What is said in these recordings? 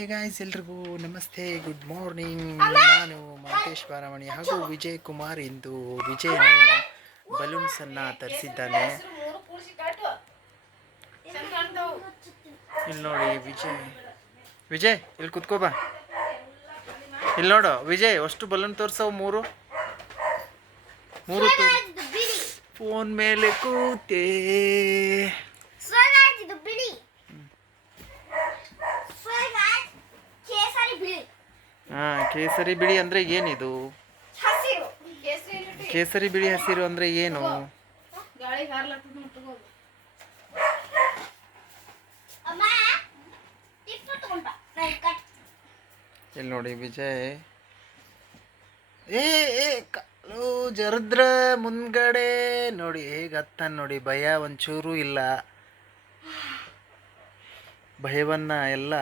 Hey guys, ಎಲ್ರಿಗೂ ನಮಸ್ತೆ, good morning. ನಾನು ಮಹೇಶ್ ಬಾರಮಣಿ ಹಾಗೂ ವಿಜಯ್ ಕುಮಾರ್. ಇಂದು ವಿಜಯನು ಬಲೂನ್ಸನ್ನು ತರಿಸಿದ್ದಾನೆ. ಇಲ್ಲಿ ನೋಡಿ ವಿಜಯ್ ಇಲ್ಲಿ ಕುತ್ಕೋಬಾ. ಇಲ್ಲಿ ನೋಡು ವಿಜಯ್, ಅಷ್ಟು ಬಲೂನ್ ತೋರ್ಸವು ಮೂರು ಫೋನ್ ಮೇಲೆ ಕೂತೆ. ಕೇಸರಿ ಬಿಳಿ ಅಂದ್ರೆ ಏನಿದು? ಕೇಸರಿ ಬಿಳಿ ಹಸಿರು ಅಂದ್ರೆ ಏನು? ಇಲ್ಲಿ ನೋಡಿ ವಿಜಯ್, ಕಾಲು ಜರದ್ರ ಮುಂದ್ಗಡೆ ನೋಡಿ ಹೇಗೆ ಹತ್ತಾನ ನೋಡಿ. ಭಯ ಒಂಚೂರು ಇಲ್ಲ, ಭಯವನ್ನ ಎಲ್ಲ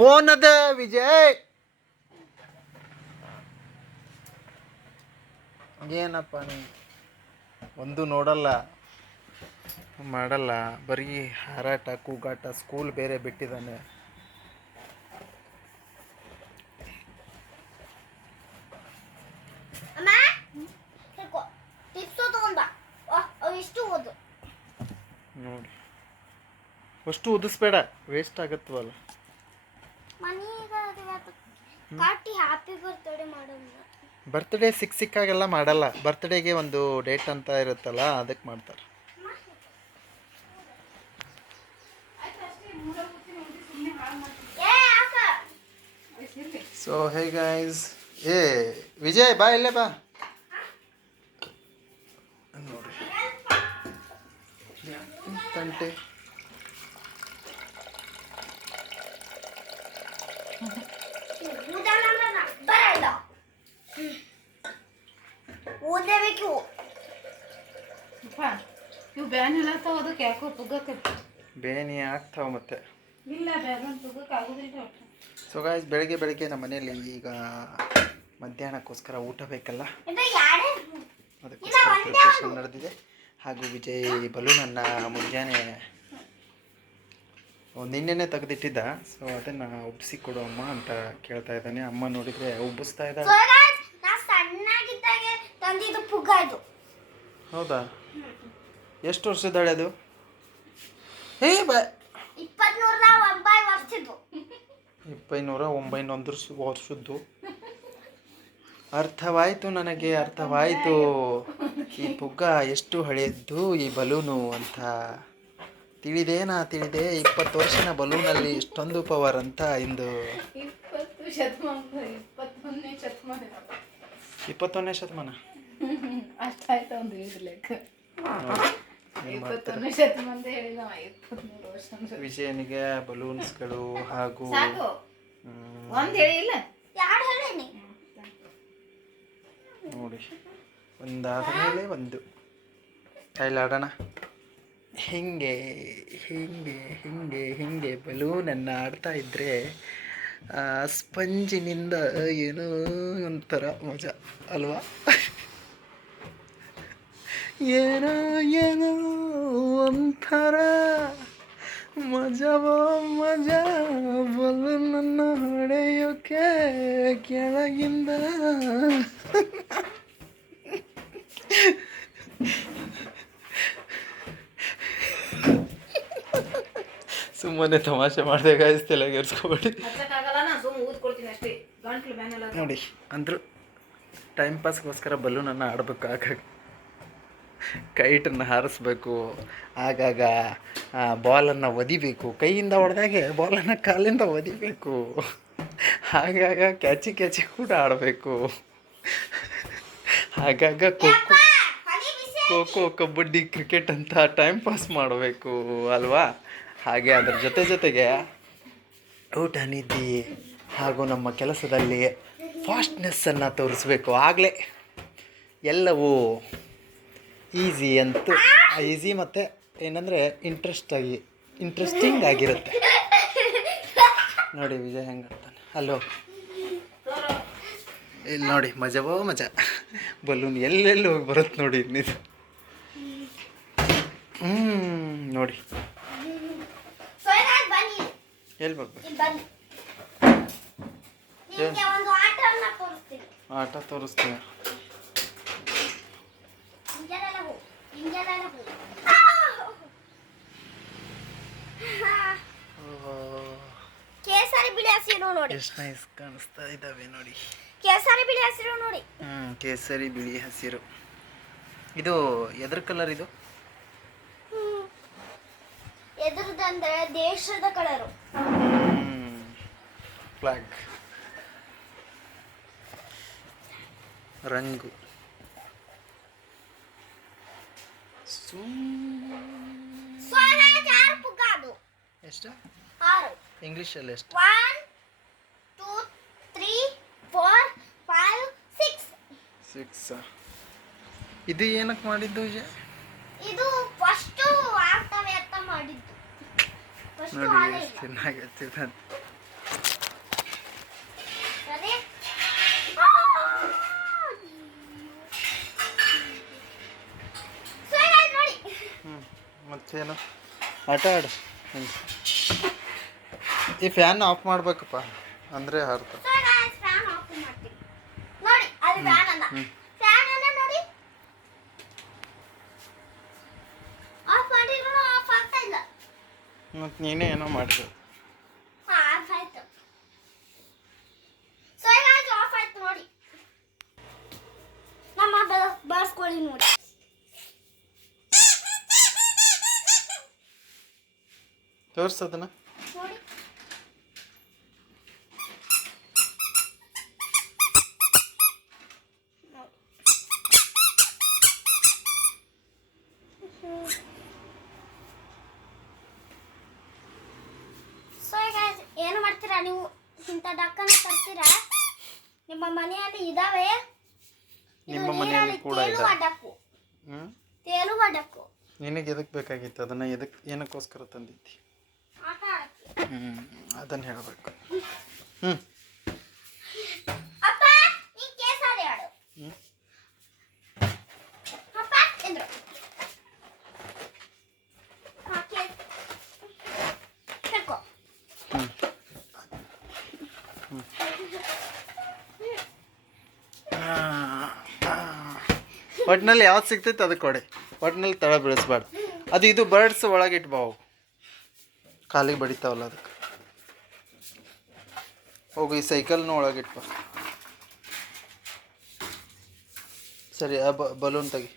ಫೋನ್ ಅದ ವಿಜಯ್. ಏನಪ್ಪ ನೀ ಒಂದು ನೋಡಲ್ಲ ಮಾಡಲ್ಲ, ಬರೀ ಹಾರಾಟ ಕೂಗಾಟ. ಸ್ಕೂಲ್ ಬೇರೆ ಬಿಟ್ಟಿದ್ದಾನೆ. ನೋಡಿ, ಅಷ್ಟು ಓದಿಸ್ಬೇಡ, ವೇಸ್ಟ್ ಆಗತ್ತವಲ್ಲ. ಬರ್ತ್ಡೇ ಸಿಕ್ಕಾಗೆಲ್ಲ ಮಾಡಲ್ಲ. ಬರ್ತ್ಡೇಗೆ ಒಂದು ಡೇಟ್ ಅಂತ ಇರುತ್ತಲ್ಲ, ಅದಕ್ಕೆ ಮಾಡ್ತಾರೆ. ಸೊ ಹೇ ಗೈಸ್, ವಿಜಯ್ ಬಾ, ಇಲ್ಲೇ ಬಾ. ನೋಡಿ ತಂಟೆ ಬೇನಿ ಆಗ್ತಾವ ಮತ್ತೆ. ಸೊ ಗಾಯ್ಸ್, ಬೆಳಗ್ಗೆ ನಮ್ಮ ಮನೆಯಲ್ಲಿ ಈಗ ಮಧ್ಯಾಹ್ನಕ್ಕೋಸ್ಕರ ಊಟ ಬೇಕಲ್ಲ, ಅದಕ್ಕೋಸ್ಕರ ಪ್ರಿಪ್ರೇಷನ್ ನಡೆದಿದೆ. ಹಾಗೂ ವಿಜಯ್ ಬಲೂನನ್ನು ಮುಂಜಾನೆ ನಿನ್ನೆನೇ ತೆಗೆದಿಟ್ಟಿದ್ದ. ಸೊ ಅದನ್ನು ಉಬ್ಬಿಸಿ ಕೊಡು ಅಮ್ಮ ಅಂತ ಕೇಳ್ತಾ ಇದ್ದಾನೆ. ಅಮ್ಮ ನೋಡಿದರೆ ಉಬ್ಬಿಸ್ತಾ ಇದ್ದಾಳೆ. ಹೌದಾ? ಎಷ್ಟು ವರ್ಷದಾಳೆ ಅದು? 900 ವರ್ಷದ್ದು. ಅರ್ಥವಾಯಿತು ನನಗೆ, ಅರ್ಥವಾಯಿತು. ಈ ಪುಗ್ಗ ಎಷ್ಟು ಹಳೆಯದ್ದು ಈ ಬಲೂನು ಅಂತ ತಿಳಿದೆ. 20 ವರ್ಷನ ಬಲೂನಲ್ಲಿ ಇಷ್ಟೊಂದು ಪವರ್ ಅಂತ. ಇಂದು 21ನೇ ಶತಮಾನ. ವಿಜಯನಿಗೆ ಬಲೂನ್ಸ್ಗಳು ಹಾಗೂ ನೋಡಿ, ಒಂದಾದ ಮೇಲೆ ಒಂದು ಕೈಲಾಡೋಣ. ಹಿಂಗೆ ಬಲೂನನ್ನು ಆಡ್ತಾ ಇದ್ದರೆ ಸ್ಪಂಜಿನಿಂದ ಏನೋ ಒಂಥರ ಮಜಾ ಅಲ್ವಾ? ಏನೋ ಒಂಥರ ಮಜಾ ಬಲೂನನ್ನು ಹೊಡೆಯೋಕೆ ಕೆಳಗಿಂದ. ಸುಮ್ಮನೆ ತಮಾಷೆ ಮಾಡಿದೆ ಗಾಯ್ಸ್, ತಲೆಗೆರ್ಸ್ಕೊಬೇಡಿ ನೋಡಿ. ಅಂದರು ಟೈಮ್ ಪಾಸ್ಗೋಸ್ಕರ ಬಲೂನನ್ನು ಆಡಬೇಕಾಗ ಕೈಟನ್ನು ಹಾರಿಸ್ಬೇಕು, ಆಗಾಗ ಬಾಲನ್ನು ಒದಿಬೇಕು. ಕೈಯಿಂದ ಹೊಡೆದಾಗೆ ಬಾಲನ್ನು ಕಾಲಿಂದ ಒದಿಬೇಕು, ಆಗಾಗ ಕ್ಯಾಚಿ ಕೂಡ ಆಡಬೇಕು, ಆಗಾಗ ಖೋ ಕಬಡ್ಡಿ ಕ್ರಿಕೆಟ್ ಅಂತ ಟೈಮ್ ಪಾಸ್ ಮಾಡಬೇಕು ಅಲ್ವಾ? ಹಾಗೆ ಅದರ ಜೊತೆಗೆ ಊಟ, ನಿದ್ದೆ ಹಾಗೂ ನಮ್ಮ ಕೆಲಸದಲ್ಲಿ ಫಾಸ್ಟ್ನೆಸ್ಸನ್ನು ತೋರಿಸ್ಬೇಕು. ಆಗಲೇ ಎಲ್ಲವೂ ಈಸಿ ಮತ್ತು ಏನಂದರೆ ಇಂಟ್ರೆಸ್ಟಿಂಗ್ ಆಗಿರುತ್ತೆ. ನೋಡಿ ವಿಜಯ್ ಹೆಂಗೆ ಆಡ್ತಾನೆ. ಹಲೋ, ಇಲ್ಲಿ ನೋಡಿ, ಮಜಾ ಬಲೂನ್ ಎಲ್ಲೆಲ್ಲಿ ಹೋಗಿ ಬರುತ್ತೆ ನೋಡಿ ಇನ್ನಿದು. ನೋಡಿ ಎಲ್ಲಿ ಬರ್ಬೇಕು? ನಿಮಗೆ ಒಂದು ಆಟವನ್ನು ತೋರಿಸ್ತೀನಿ. ಆಟ ತೋರಿಸ್ತೀಯ? ಕೇಸರಿ ಬಿಳಿ ಹಸಿರು ನೋಡಿ. ಎಷ್ಟು ನೈಸ್ ಕಾಣಿಸ್ತಾ ಇದ್ದಾವೆ ನೋಡಿ. ಕೇಸರಿ ಬಿಳಿ ಹಸಿರು ನೋಡಿ. ಕೇಸರಿ ಬಿಳಿ ಹಸಿರು. ಇದು ಎದ್ರ ಕಲರ್ ಇದು? ಎದುರುದಂದ್ರೆ ದೇಶದ ಕಲರು. ಫ್ಲಾಗ್ ರಂಗು. ಎಷ್ಟು? 6. ಇಂಗ್ಲೀಷಲ್ಲಿ ಎಷ್ಟು? 1 2 3 4 5 6. 6. ಇದು ಏನಕ್ಕೆ ಮಾಡಿದ್ದು ವಿಜಯ್? ಇದು ಫಸ್ಟ್ ಆಗ್ತವೆ ಅಂತ ಮಾಡಿದ್ದು. ನೋಡಿ ಎಷ್ಟು ಚೆನ್ನಾಗೈತೆ. ಸರಿ. ನೋಡಿ. ಮತ್ತೇನು ಆಟ ಆಡು. ಈ ಫ್ಯಾನ್ ಆಫ್ ಮಾಡ್ಬೇಕಪ್ಪ, ಅಂದರೆ ಹಾರ್ತ. ಫ್ಯಾನ್ ಆಫ್ ಮಾಡ್ತೀನಿ ನೋಡಿ. ಅಲ್ಲಿ ಫ್ಯಾನ್ ಅಲ್ಲ, ಫ್ಯಾನ್ ಅನ್ನ ನೋಡಿ. ಆಫ್ ಮಾಡಿದ್ರು ಆಫ್ ಆಗ್ತಾ ಇಲ್ಲ. ಮತ್ತು ನೀನೇ ಏನೋ ಮಾಡಿದೆ. ಆಫ್ ಆಯ್ತು. ಸೊ ಈಗ ಆಫ್ ಆಯ್ತು ನೋಡಿ. ನಮ್ಮ ಬಳಸ್ಕೊಳ್ಳಿ ನೋಡಿ. ತೋರ್ಸೋದನ್ನ ನೋಡಿ. ಸೊ ಈಗ ಏನು ಮಾಡ್ತೀರಾ ನೀವು? ಇಂಥ ಡಕ್ಕನ್ನು ತರ್ತೀರಾ? ನಿಮ್ಮ ಮನೆಯಲ್ಲಿ ಇದಾವೆ. ನಿಮ್ಮ ಮನೆಯಲ್ಲಿ ಕೂಡ ಇದೆ. ಡಕ್ಕು, ತೇಲುವ ಡಕ್ಕು. ನಿನಗೆ ಎದಕ್ಕೆ ಬೇಕಾಗಿತ್ತು? ಅದನ್ನು ಏನಕ್ಕೋಸ್ಕರ ತಂದಿದ್ದಿ? ಆಟ ಆಡಕ್ಕೆ. ಅದನ್ನು ಹೇಳಬೇಕು. ಅಪ್ಪ ನೀ ಕೇಸರಿ ಆಡು. ಅಪ್ಪ ಎಂದ್ರು. ಹೇಳ್ಕೊ. ಒಟ್ಟಿನಲ್ಲಿ ಯಾವ್ದು ಸಿಗ್ತೈತೆ ಅದಕ್ಕೆ ಕೊಡೆ. ಒಟ್ಟಿನಲ್ಲಿ ತಳ ಬೀಳಿಸ್ಬಾರ್ದು. ಅದು ಇದು ಬರ್ಡ್ಸ್ ಒಳಗೆ ಇಟ್ಬಾವು, ಕಾಲಿಗೆ ಬಡಿತಾವಲ್ಲ ಅದಕ್ಕೆ. ಹೋಗು ಈ ಸೈಕಲ್ನ ಒಳಗಿಟ್ಬ. ಸರಿ, ಆ ಬಲೂನ್ ತೆಗಿ,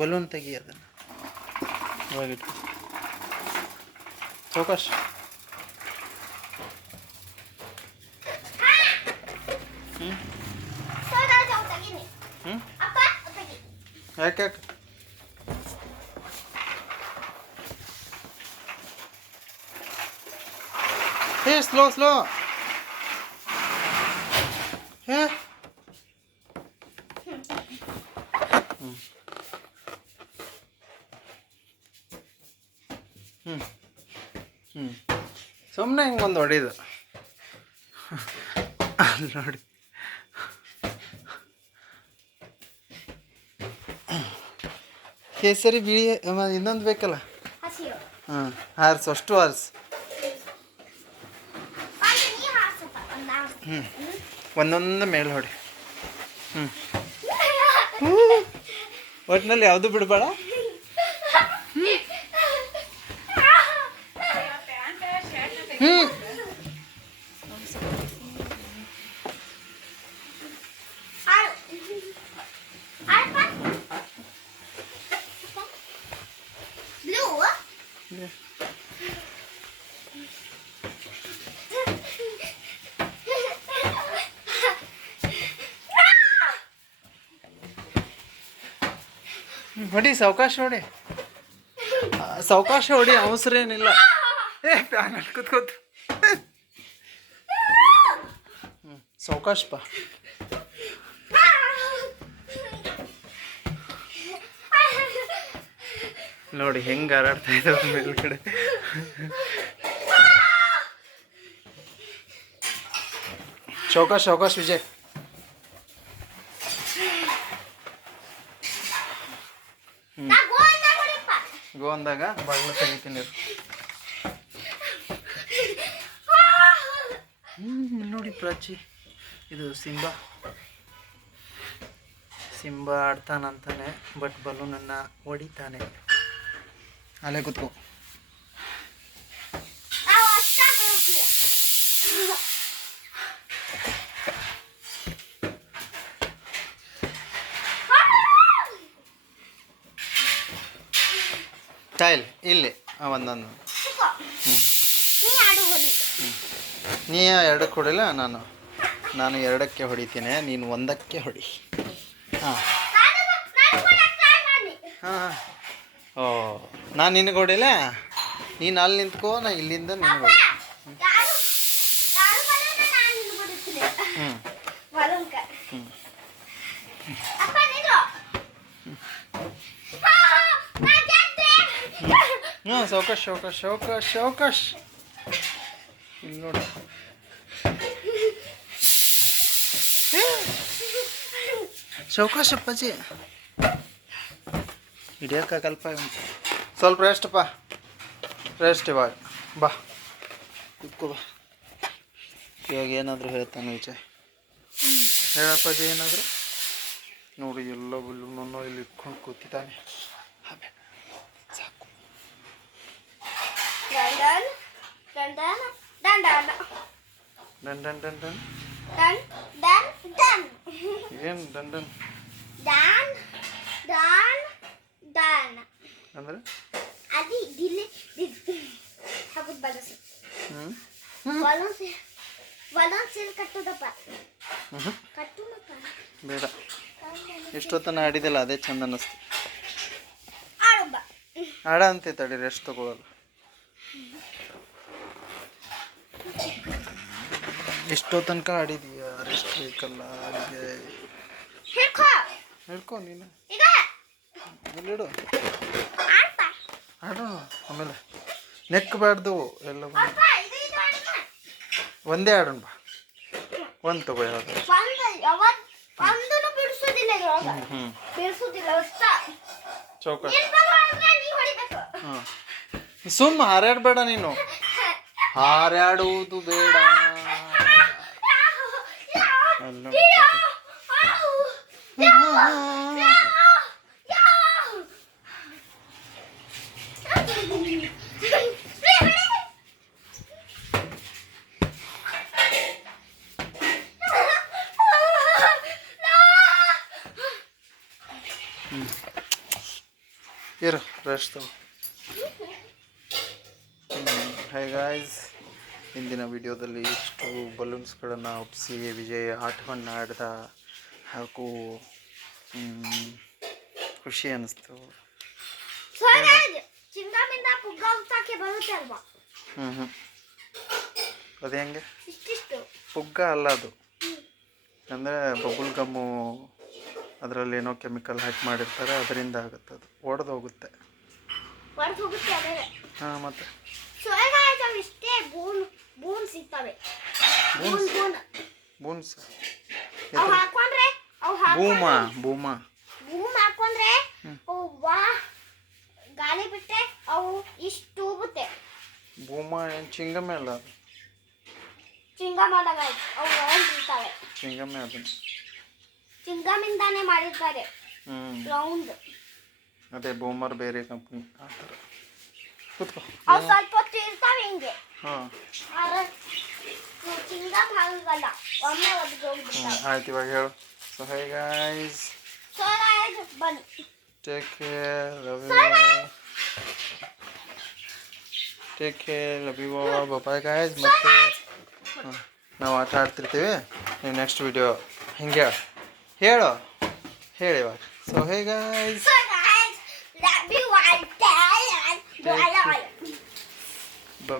ಬಲೂನ್ ತೆಗಿ, ಅದನ್ನು ಒಳಗಿಟ್ಬ. ಸಾವಕಾಶ. ಯಾಕೆ ಹೇ ಸ್ಲೋ ಸ್ಲೋ. ಹೇ ಸುಮ್ಮನೆ ಹಿಂಗೆ ಒಂದು ಹೊಡಿದು ಅಲ್ಲಿ ನೋಡಿ. ಕೇಸರಿ ಬಿಳಿ ಇನ್ನೊಂದು ಬೇಕಲ್ಲ. ಹಾರಿಸು, ಅಷ್ಟು ಹಾರಿಸು. ಒಂದೊಂದು ಮೇಲೆ ಹೊಡಿ. ಒಟ್ಟಿನಲ್ಲಿ ಯಾವುದು ಬಿಡಬೇಡ. ಹೊಡಿ, ಸಾವಕಾಶ ಹೊಡಿ, ಸಾವಕಾಶ ಹೊಡಿ, ಅವಸರ ಏನಿಲ್ಲ. ಫ್ಯಾನ್ ಅಲ್ಲಿ ಕೂತ್ಕೋತ ಸಾವಕಾಶ ಬಾ. ನೋಡಿ ಹೆಂಗೆ ಹಾರಾಡ್ತಾ ಇದ್ದಾವೆ ಮೇಲ್ಗಡೆ. ಸಾವಕಾಶ ಸಾವಕಾಶ ವಿಜಯ್. ಗೋ ಅಂದಾಗ ಬಾಗಿಲು ತೆಗಿತೀನಿ. ಪ್ರಚಿ ಇದು ಸಿಂಬಾ ಆಡ್ತಾನಂತಾನೆ, ಬಟ್ ಬಲೂನನ್ನು ಹೊಡಿತಾನೆ. ಅಲ್ಲೇ ಕೂತ್ಕೋ. ಸ್ಟೈಲ್ ಇಲ್ಲಿ ಒಂದೊಂದು. ನೀ ಎರಡಕ್ಕೆ ಹೊಡಿಲ್ಲ, ನಾನು ಎರಡಕ್ಕೆ ಹೊಡಿತೀನಿ, ನೀನು ಒಂದಕ್ಕೆ ಹೊಡಿ. ಹಾಂ ಹಾಂ. ಓ, ನಾನು ನಿನಗೆ ಹೊಡಿಲ್ಲ, ನೀನು ಅಲ್ಲಿ ನಿಂತ್ಕೋ, ನಾ ಇಲ್ಲಿಂದ ನಿನಗೆ ಹೊಡಿ. ಹ್ಞೂ ಸಾವಕಾಶ್ ಇಲ್ಲಿ ನೋಡಿ. ಸಾವಕಾಶ ಅಪ್ಪಾಜಿ, ಹಿಡಿಯೋಕ್ಕಾಗಲ್ಪ. ಸ್ವಲ್ಪ ರೆಸ್ಟ್ ಇವಾಗ. ಬಾ ಕುತ್ಕೋ ಬಾ. ಇವಾಗ ಏನಾದರೂ ಹೇಳ್ತಾನೆ ವಿಜಯ್. ಹೇಳಪ್ಪಾಜಿ ಏನಾದರೂ. ನೋಡಿ ಎಲ್ಲ ಬಲೂನನ್ನು ಇಲ್ಲಿ ಇಟ್ಕೊಂಡು ಕೂತಿದ್ದಾನೆ. ಸಾಕು. ಏನು ಅಂದ್ರೆ ಬೇಡ, ಎಷ್ಟೊತ್ತನ ಆಡಿದಿಲ್ಲ, ಅದೇ ಚಂದ ಅನ್ನಿಸ್ತು. ಆಡ ಅಂತೆ, ತಡಿ, ರೆಸ್ಟ್ ತಗೊಳ್ಳಲ್ಲ. ಎಷ್ಟೋ ತನಕ ಆಡಿದೀಯ, ರೆಸ್ಟ್ ಬೇಕಲ್ಲ. ಹೇಳ್ಕೊ ನೀನು, ಎಲ್ಲಿಡು ಆಡು. ಆಮೇಲೆ ನೆಕ್ಕಬಾರ್ದು, ಎಲ್ಲ ಒಂದೇ ಆಡೋಣ. ಬಾ, ಒಂದು ತಗೋ. ಚೌಕ. ಹಾಂ, ಸುಮ್ಮ ಹಾರಾಡಬೇಡ ನೀನು, ಹಾರಾಡುವುದು ಬೇಡ. ಇರು, ರೆಸ್ಟ್ ತಗೋ. ಹೈ ಗಾಯ್ಸ್, ಇಂದಿನ ವಿಡಿಯೋದಲ್ಲಿ ಇಷ್ಟು ಬಲೂನ್ಸ್ಗಳನ್ನು ಒಪ್ಪಿಸಿ ವಿಜಯ್ ಆಟವನ್ನು ಆಡ್ದ, ಹಾಗೂ ಖುಷಿ ಅನ್ನಿಸ್ತು. ಅದು ಹೆಂಗೆ? ಪುಗ್ಗ ಅಲ್ಲ ಅದು, ಅಂದರೆ ಬಬುಲ್ ಗಮ್ಮು, ಅದರಲ್ಲಿ ಏನೋ ಕೆಮಿಕಲ್ ಹಾಕಿ ಮಾಡಿರ್ತಾರೆ, ಅದರಿಂದ ಆಗುತ್ತೆ. ಅದು ಒಡೆದು ಹೋಗುತ್ತೆ. ಹಾಂ, ಮತ್ತೆ ಬೂನ್ಸ್ ಬೂಮ ಹಾಕೊಂಡ್ರೆ ಗಾಳಿ ಬಿಟ್ಟೆ ಅವು ಇಷ್ಟು ಹೋಗುತ್ತೆ. ಬೂಮ ಏನು ಚಿಂಗಮ್ಮೆ ಅಲ್ಲ, ಚಿಂಗಮ್ ಅಲ್ಲ, ಅವು ರೌಂಡ್ ಇರ್ತಾವೆ. ಚಿಂಗಮ್ಮೆ ಅದನ್ನು ಚಿಂಗಮಿಂದಾನೇ ಮಾಡಿರ್ತಾರೆ, ರೌಂಡ್. ಅದೇ ಬೂಮರ್ ಬೇರೆ ಕಂಪ್ನಿ ಆ ಥರ. ಕೂತ್ಕೋ. ಅವು ಸ್ವಲ್ಪ ಹೊತ್ತು ಇರ್ತಾವೆ ಹಿಂಗೆ. ಹಾಂ, ಚಿಂಗಮ್ ಹಾಗಲ್ಲ, ಒಮ್ಮೆ ಒದ್ದು ಹೋಗ್ಬಿಡ್ತಾವೆ. ಆಯ್ತು, ಇವಾಗ ಹೇಳು. ಸೊ ಹೈ ಗೈಸ್, ಬನ್ನಿ, take care, love you bye guys. ಮತ್ತೆ ನಾವು ಆಟ ಆಡ್ತಿರ್ತೀವಿ, ನೀವು ನೆಕ್ಸ್ಟ್ ವಿಡಿಯೋ ಹಿಂಗೆ ಹೇಳು ಇವಾಗ. So hey guys,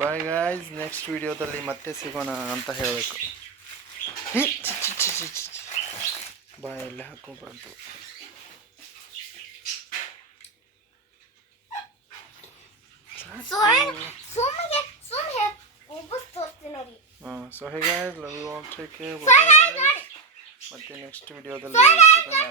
bye guys. Next ವಿಡಿಯೋದಲ್ಲಿ ಮತ್ತೆ ಸಿಗೋಣ ಅಂತ ಹೇಳಬೇಕು. ಬಾಯಲ್ಲಿ ಹಾಕೋಬಾರ್ದು. So hey guys, love you all, take care. ಮತ್ತೆ ನೆಕ್ಸ್ಟ್ ವಿಡಿಯೋದಲ್ಲಿ ಸಿಗೋಣ.